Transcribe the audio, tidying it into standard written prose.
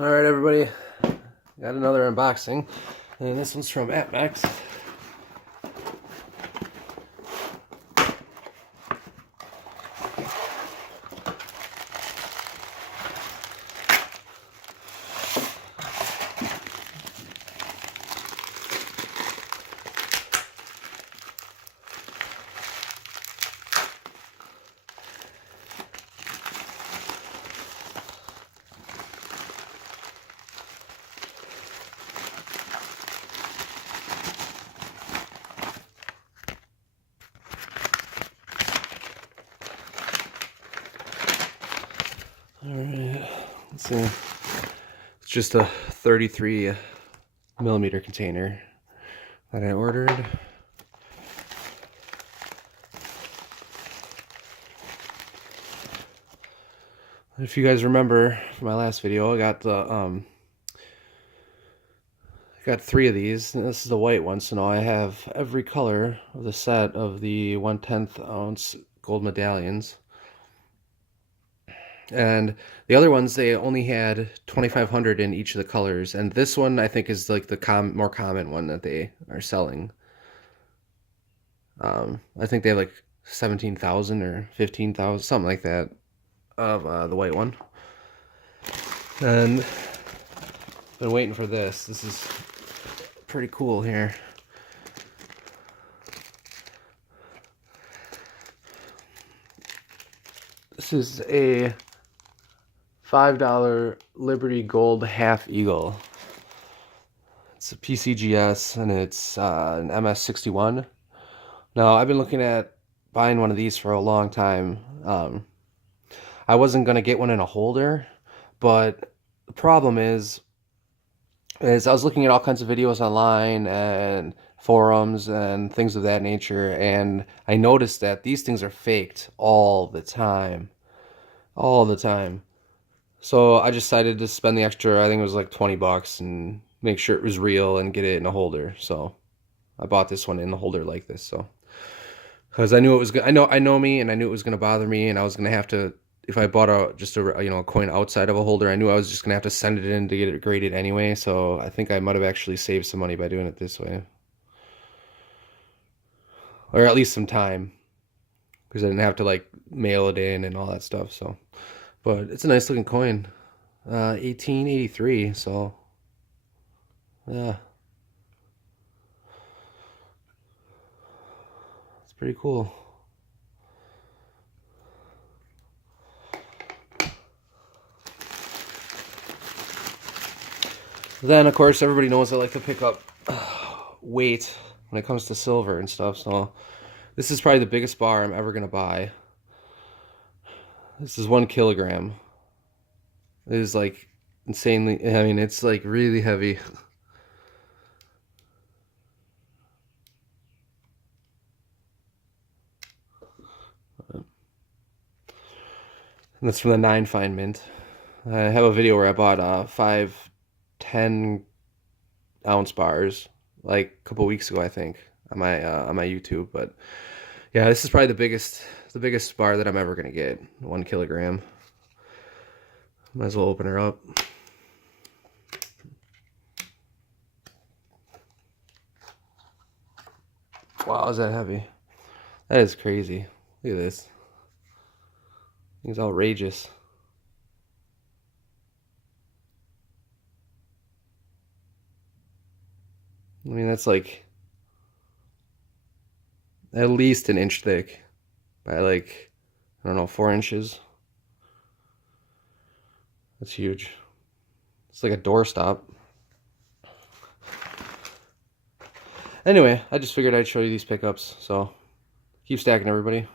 Alright everybody, got another unboxing, and this one's from APMEX. Alright, let's see. It's just a 33 millimeter container that I ordered. If you guys remember from my last video, I got the got 3 of these, and this is the white one, so now I have every color of the set of the 1/10 ounce gold medallions. And the other ones, they only had 2,500 in each of the colors, and this one I think is like the more common one that they are selling. I think they have like 17,000 or 15,000, something like that, of the white one. And been waiting for this. This is pretty cool here. This is a $5 Liberty Gold Half Eagle. It's a PCGS, and it's an MS61. Now, I've been looking at buying one of these for a long time. I wasn't going to get one in a holder, but the problem is I was looking at all kinds of videos online and forums and things of that nature, and I noticed that these things are faked all the time. All the time. So I decided to spend the extra, I think it was like 20 bucks, and make sure it was real and get it in a holder. So I bought this one in the holder like this, so because I knew it was I know me, and I knew it was going to bother me, and I was going to have to, if I bought a coin outside of a holder, I knew I was just going to have to send it in to get it graded anyway. So I think I might have actually saved some money by doing it this way, or at least some time, because I didn't have to like mail it in and all that stuff. So, but it's a nice looking coin, 1883. So yeah, it's pretty cool. Then, of course, everybody knows I like to pick up weight when it comes to silver and stuff. So this is probably the biggest bar I'm ever going to buy. This is 1 kilogram. It is like insanely, I mean, it's like really heavy. And that's from the 9 Fine Mint. I have a video where I bought 5 10-ounce bars like a couple weeks ago, I think, on my YouTube. But yeah, this is probably the biggest bar that I'm ever gonna get. 1 kilogram. Might as well open her up. Wow, is that heavy? That is crazy. Look at this. It's outrageous. I mean, that's like at least an inch thick by like, I don't know, 4 inches. That's huge. It's like a doorstop. Anyway, I just figured I'd show you these pickups, so keep stacking, everybody.